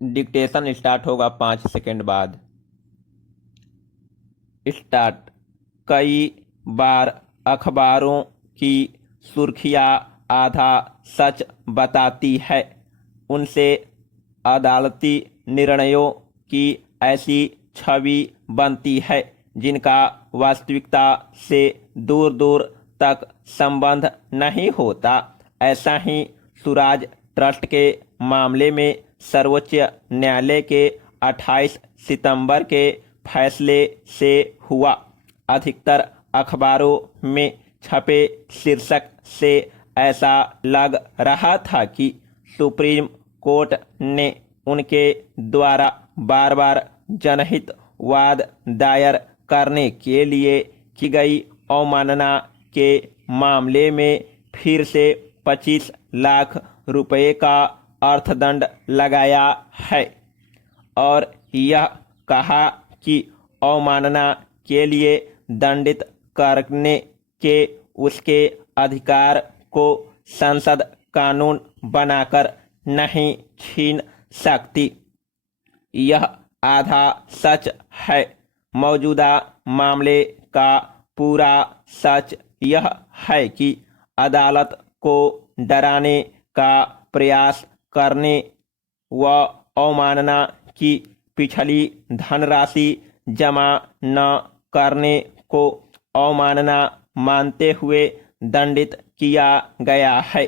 Dictation start होगा 5 second बाद। Start. कई बार अखबारों की सुर्खियां आधा सच बताती है। उनसे अदालती निर्णयों की ऐसी छवि बनती है जिनका वास्तविकता से दूर दूर तक संबंध नहीं होता। ऐसा ही स्वराज ट्रस्ट के मामले में सर्वोच्च न्यायालय के 28 सितंबर के फैसले से हुआ। अधिकतर अखबारों में छपे शीर्षक से ऐसा लग रहा था कि सुप्रीम कोर्ट ने उनके द्वारा बार बार जनहित वाद दायर करने के लिए की गई अवमानना के मामले में फिर से 25 लाख रुपए का अर्थदंड लगाया है और यह कहा कि अवमानना के लिए दंडित करने के उसके अधिकार को संसद कानून बनाकर नहीं छीन सकती। यह आधा सच है। मौजूदा मामले का पूरा सच यह है कि अदालत को डराने का प्रयास करने व अवमानना की पिछली धनराशि जमा न करने को अवमानना मानते हुए दंडित किया गया है।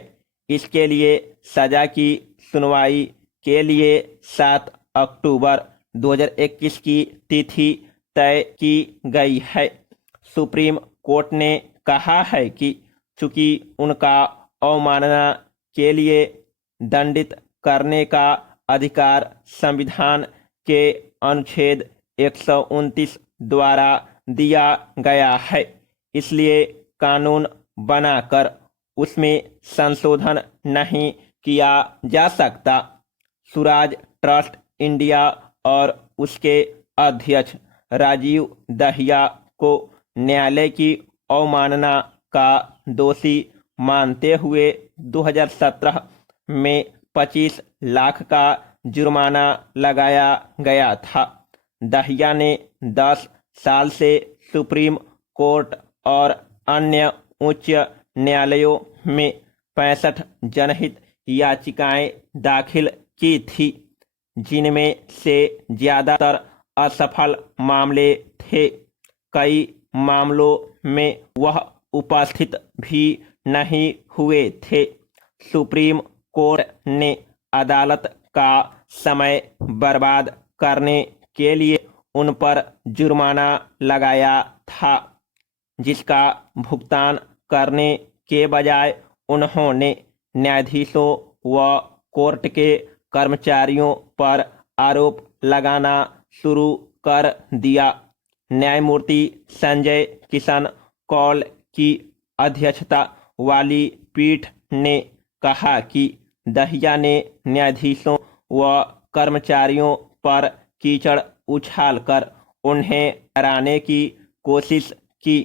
इसके लिए सजा की सुनवाई के लिए 7 अक्टूबर 2021 की तिथि तय की गई है। सुप्रीम कोर्ट ने कहा है कि चूंकि उनका अवमानना के लिए दंडित करने का अधिकार संविधान के अनुच्छेद 129 द्वारा दिया गया है, इसलिए कानून बनाकर उसमें संशोधन नहीं किया जा सकता। स्वराज ट्रस्ट इंडिया और उसके अध्यक्ष राजीव दहिया को न्यायालय की अवमानना का दोषी मानते हुए 2017 में 25 लाख का जुर्माना लगाया गया था। दहिया ने 10 साल से सुप्रीम कोर्ट और अन्य उच्च न्यायालयों में 65 जनहित याचिकाएं दाखिल की थी, जिनमें से ज्यादातर असफल मामले थे। कई मामलों में वह उपस्थित भी नहीं हुए थे। सुप्रीम कोर्ट ने अदालत का समय बर्बाद करने के लिए उन पर जुर्माना लगाया था, जिसका भुगतान करने के बजाय उन्होंने न्यायाधीशों व कोर्ट के कर्मचारियों पर आरोप लगाना शुरू कर दिया। न्यायमूर्ति संजय किशन कौल की अध्यक्षता वाली पीठ ने कहा कि दहिया ने न्यायाधीशों व कर्मचारियों पर कीचड़ उछालकर उन्हें डराने की कोशिश की,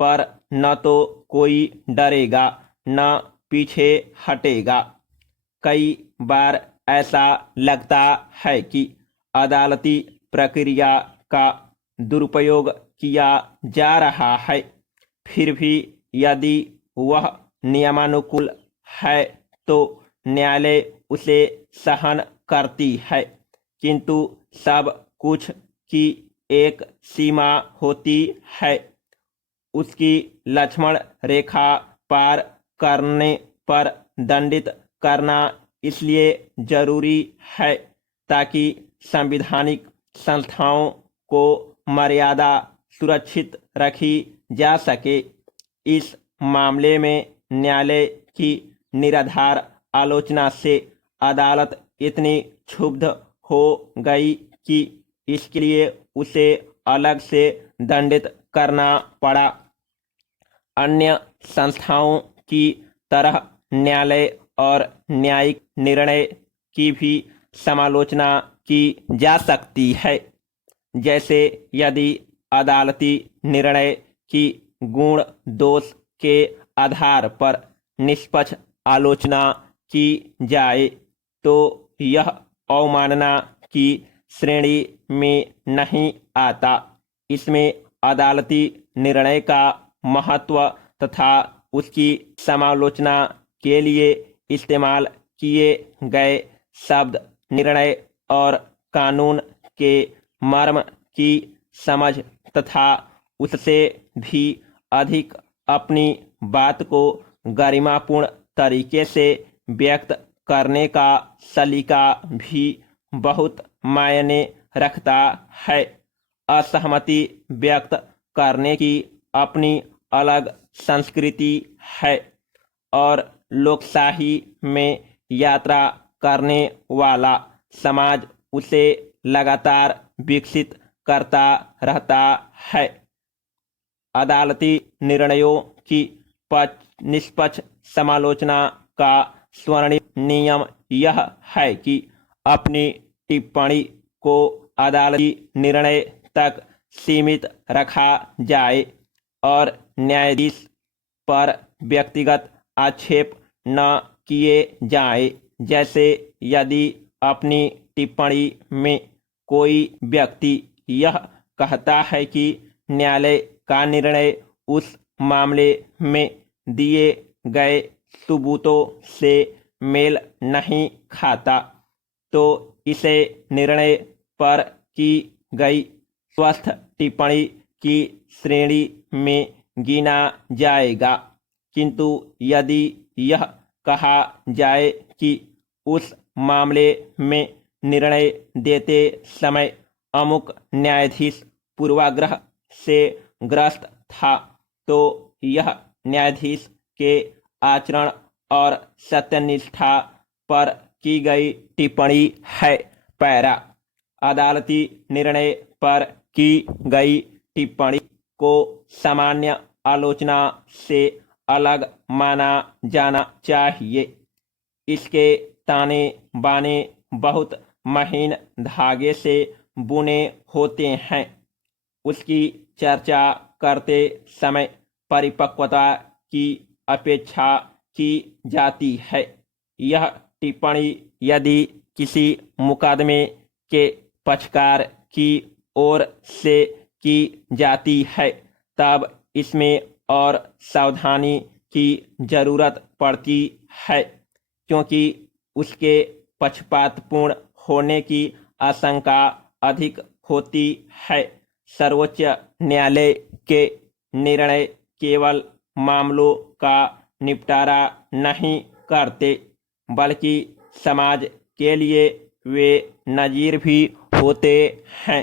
पर न तो कोई डरेगा न पीछे हटेगा। कई बार ऐसा लगता है कि अदालती प्रक्रिया का दुरुपयोग किया जा रहा है। फिर भी यदि वह नियमानुकूल है तो न्यायालय उसे सहन करती है, किंतु सब कुछ की एक सीमा होती है। उसकी लक्ष्मण रेखा पार करने पर दंडित करना इसलिए जरूरी है ताकि संवैधानिक संस्थाओं को मर्यादा सुरक्षित रखी जा सके। इस मामले में न्यायालय की निराधार आलोचना से अदालत इतनी क्षुब्ध हो गई कि इसके लिए उसे अलग से दंडित करना पड़ा। अन्य संस्थाओं की तरह न्यायालय और न्यायिक निर्णय की भी समालोचना की जा सकती है। जैसे यदि अदालती निर्णय की गुण दोष के आधार पर निष्पक्ष आलोचना की जाए तो यह अवमानना की श्रेणी में नहीं आता। इसमें अदालती निर्णय का महत्व तथा उसकी समालोचना के लिए इस्तेमाल किए गए शब्द, निर्णय और कानून के मर्म की समझ तथा उससे भी अधिक अपनी बात को गरिमापूर्ण तरीके से व्यक्त करने का सलीका भी बहुत मायने रखता है। असहमति व्यक्त करने की अपनी अलग संस्कृति है और लोकशाही में यात्रा करने वाला समाज उसे लगातार विकसित करता रहता है। अदालती निर्णयों की निष्पक्ष समालोचना का स्वर्णिम नियम यह है कि अपनी टिप्पणी को अदालती निर्णय तक सीमित रखा जाए और न्यायाधीश पर व्यक्तिगत आक्षेप न किए जाए। जैसे यदि अपनी टिप्पणी में कोई व्यक्ति यह कहता है कि न्यायालय का निर्णय उस मामले में दिए गए सबूतों से मेल नहीं खाता, तो इसे निर्णय पर की गई स्वस्थ टिप्पणी की श्रेणी में गिना जाएगा। किंतु यदि यह कहा जाए कि उस मामले में निर्णय देते समय अमुक न्यायाधीश पूर्वाग्रह से ग्रस्त था, तो यह न्यायाधीश के आचरण और सत्यनिष्ठा पर की गई टिप्पणी है। पैरा। अदालती निर्णय पर की गई टिप्पणी को सामान्य आलोचना से अलग माना जाना चाहिए। इसके ताने बाने बहुत महीन धागे से बुने होते हैं। उसकी चर्चा करते समय परिपक्वता की अपेक्षा की जाती है। यह टिप्पणी यदि किसी मुकदमे के पक्षकार की ओर से की जाती है, तब इसमें और सावधानी की जरूरत पड़ती है, क्योंकि उसके पक्षपातपूर्ण होने की आशंका अधिक होती है। सर्वोच्च न्यायालय के निर्णय केवल मामलों का निपटारा नहीं करते, बल्कि समाज के लिए वे नजीर भी होते हैं,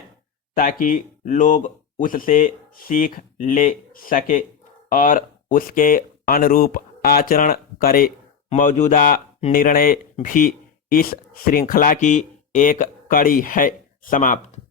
ताकि लोग उससे सीख ले सके और उसके अनुरूप आचरण करे। मौजूदा निर्णय भी इस श्रृंखला की एक कड़ी है। समाप्त।